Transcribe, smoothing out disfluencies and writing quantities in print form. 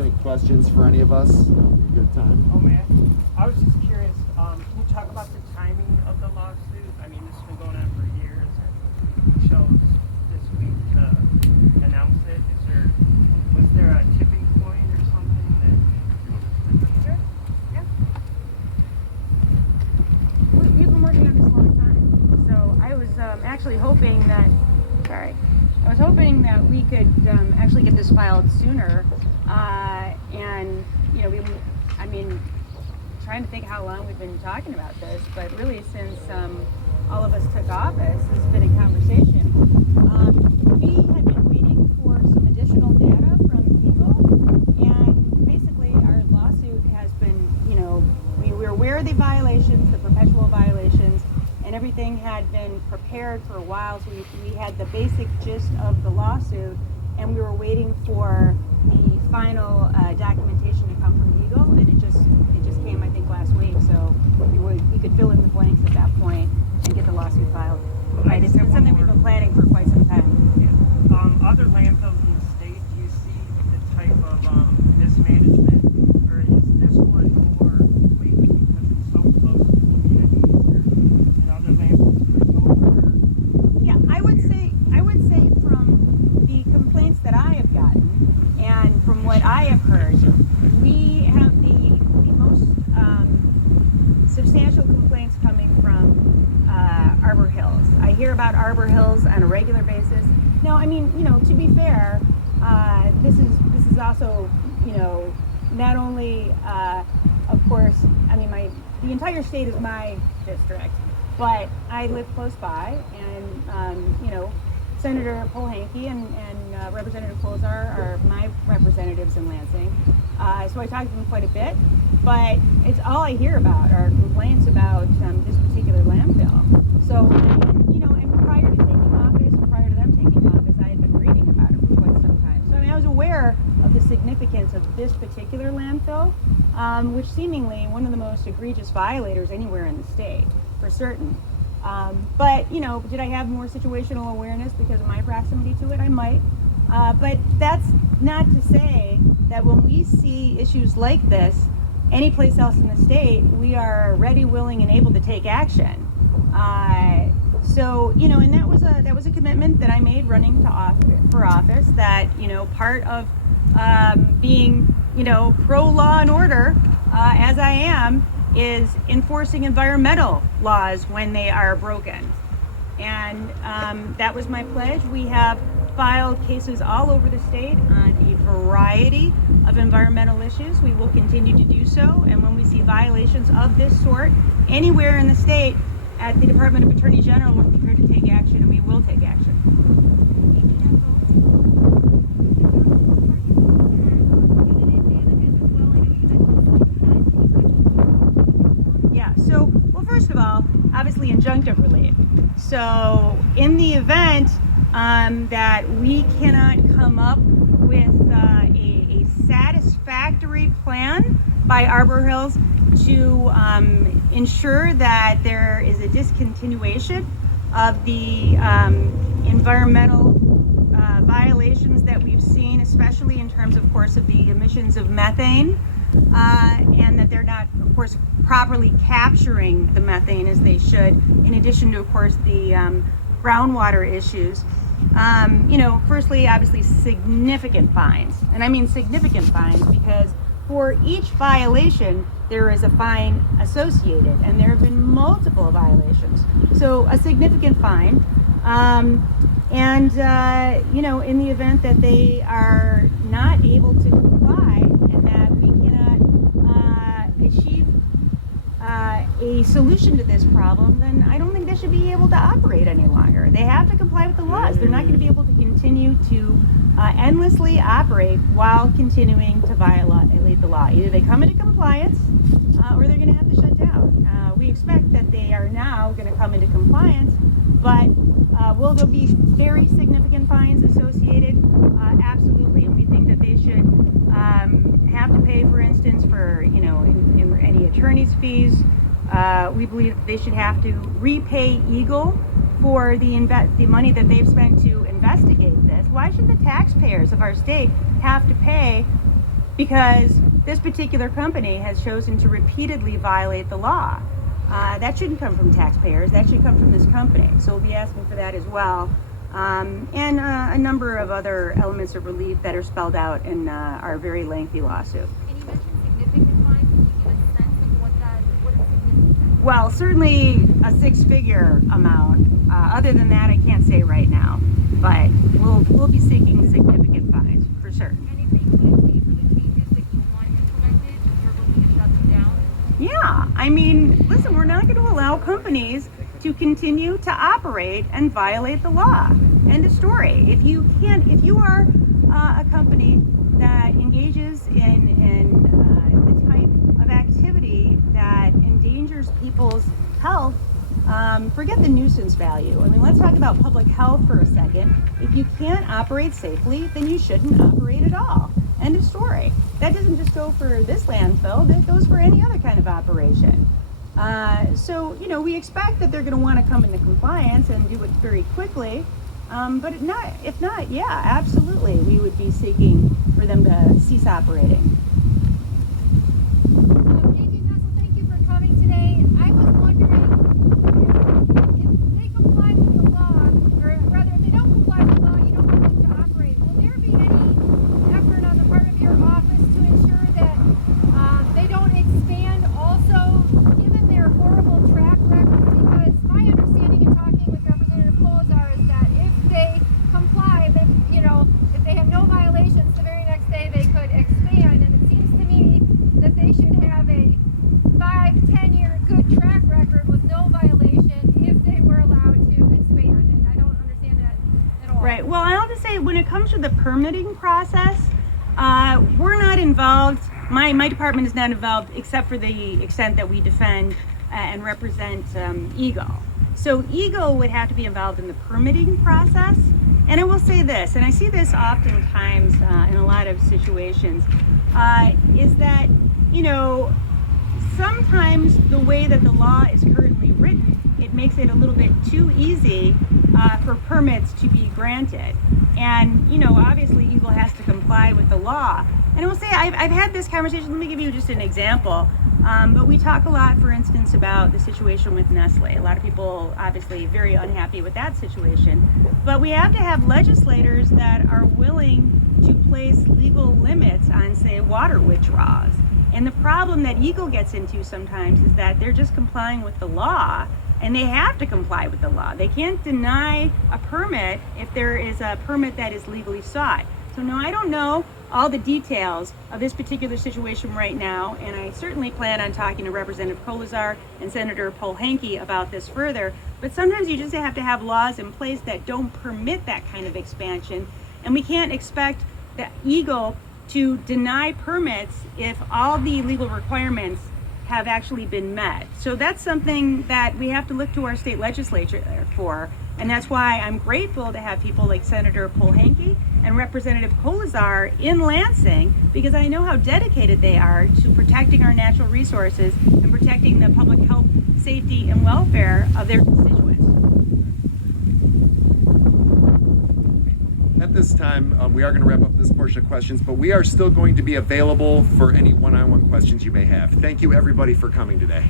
has any questions for any of us, good time. Oh man, I was just curious. Can you talk about the timing of the lawsuit? I mean, this has been going on for years, and you chose this week to announce it. Was there a tipping point or something that? Sure. Yeah. We've been working on this a long time, so I was actually hoping that. Sorry. I was hoping that we could actually get this filed sooner, and trying to think how long we've been talking about this, but really since all of us took office, this has been a conversation. We had been waiting for some additional data from Eagle, and basically our lawsuit has been, we were aware of the violations, the perpetual violations, and everything had been prepared for a while, so we had the basic gist of the lawsuit, and we were waiting for the final documentation to come from Eagle, and it just came, I think, last week, so we could fill in the blanks at that point and get the lawsuit filed. Right, it's been something we've been planning for quite some time. Yeah. Other landfills in the state, do you see the type of mismanagement, or is this one more maybe because it's so close to communities, or in other landfills remote? Yeah, I would say from the complaints that I have gotten and from what I have heard, we have the most substantial complaints coming from Arbor Hills. I hear about Arbor Hills on a regular basis. Now, I mean, to be fair, this is also, not only, of course, I mean, the entire state is my district, but I live close by, and Senator Polanyi and Representative Colzar are my representatives in Lansing, so I talk to them quite a bit. But it's all I hear about are complaints about this particular landfill. So, and prior to them taking office, I had been reading about it for quite some time. So, I mean, I was aware of the significance of this particular landfill, which seemingly one of the most egregious violators anywhere in the state, for certain. But, did I have more situational awareness because of my proximity to it? I might. But that's not to say that when we see issues like this, any place else in the state, we are ready, willing, and able to take action. So, and that was a commitment that I made running for office, that, part of being, pro law and order, as I am, is enforcing environmental laws when they are broken. And that was my pledge. We have filed cases all over the state on a variety of environmental issues. We will continue to do so, and when we see violations of this sort anywhere in the state, at the Department of Attorney General, we're prepared to take action, and we will take action. Yeah, so, well, first of all, obviously injunctive relief. So in the event that we cannot come up with a satisfactory plan by Arbor Hills to ensure that there is a discontinuation of the environmental violations that we've seen, especially in terms, of course, of the emissions of methane, and that they're not, of course, properly capturing the methane as they should, in addition to, of course, the groundwater issues. Firstly, obviously, significant fines. And I mean significant fines because for each violation, there is a fine associated, and there have been multiple violations. So a significant fine. In the event that they are not able to comply and that we cannot achieve a solution to this problem, then I don't think they should be able to operate any longer. They have to comply with the laws. They're not going to be able to continue to endlessly operate while continuing to violate the law. Either they come into compliance or they're going to have to shut down. We expect that they are now going to come into compliance, but will there be very significant fines associated? Absolutely. And we think that they should have to pay, for instance, for in any attorney's fees. We believe that they should have to repay Eagle for the money that they've spent to investigate this. Why should the taxpayers of our state have to pay because this particular company has chosen to repeatedly violate the law. That shouldn't come from taxpayers. That should come from this company. So we'll be asking for that as well. And a number of other elements of relief that are spelled out in our very lengthy lawsuit. And you mentioned significant fines. Can you give a sense of what is significant? Well, certainly a six-figure amount. Other than that, I can't say right now. But we'll be seeking significant fines for sure. Anything you see for the changes that you want implemented, you're looking to shut them down? Yeah, I mean, listen, we're not going to allow companies to continue to operate and violate the law. End of story. If you are a company that engages in the type of activity that endangers people's health, forget the nuisance value. I mean, let's talk about public health for a second. If you can't operate safely, then you shouldn't operate at all. End of story. That doesn't just go for this landfill, that goes for any other kind of operation. So, we expect that they're going to want to come into compliance and do it very quickly. But if not, yeah, absolutely, we would be seeking for them to cease operating. AJ Nussel, thank you for coming today. I was wondering if they comply with the law, or rather, if they don't comply with the law, you don't permit them to operate. Will there be any effort on the part of your office to ensure that they don't expand also, given their horrible track record? Because my understanding in talking with Representative Colazar is that if they comply, that if they have no violations, the very next day they could expand. And it seems to me that they should have a 5-10 year good track record with no violation if they were allowed to expand. And I don't understand that at all. Right. Well, I'll just say when it comes to the permitting process, we're not involved. My department is not involved except for the extent that we defend and represent Eagle. So Eagle would have to be involved in the permitting process. And I will say this, and I see this oftentimes in a lot of situations, is that, sometimes the way that the law is currently written, it makes it a little bit too easy for permits to be granted. And, obviously Eagle has to comply with the law. And I will say, I've had this conversation, let me give you just an example. But we talk a lot, for instance, about the situation with Nestle. A lot of people obviously very unhappy with that situation. But we have to have legislators that are willing to place legal limits on, say, water withdrawals. And the problem that Eagle gets into sometimes is that they're just complying with the law, and they have to comply with the law. They can't deny a permit if there is a permit that is legally sought. So no, I don't know all the details of this particular situation right now, and I certainly plan on talking to Representative Colazar and Senator Polanki about this further. But sometimes you just have to have laws in place that don't permit that kind of expansion, and we can't expect the Eagle to deny permits if all the legal requirements have actually been met. So that's something that we have to look to our state legislature for, and that's why I'm grateful to have people like Senator Polanki and Representative Colazar in Lansing, because I know how dedicated they are to protecting our natural resources and protecting the public health, safety, and welfare of their constituents. At this time, we are going to wrap up this portion of questions, but we are still going to be available for any one-on-one questions you may have. Thank you, everybody, for coming today.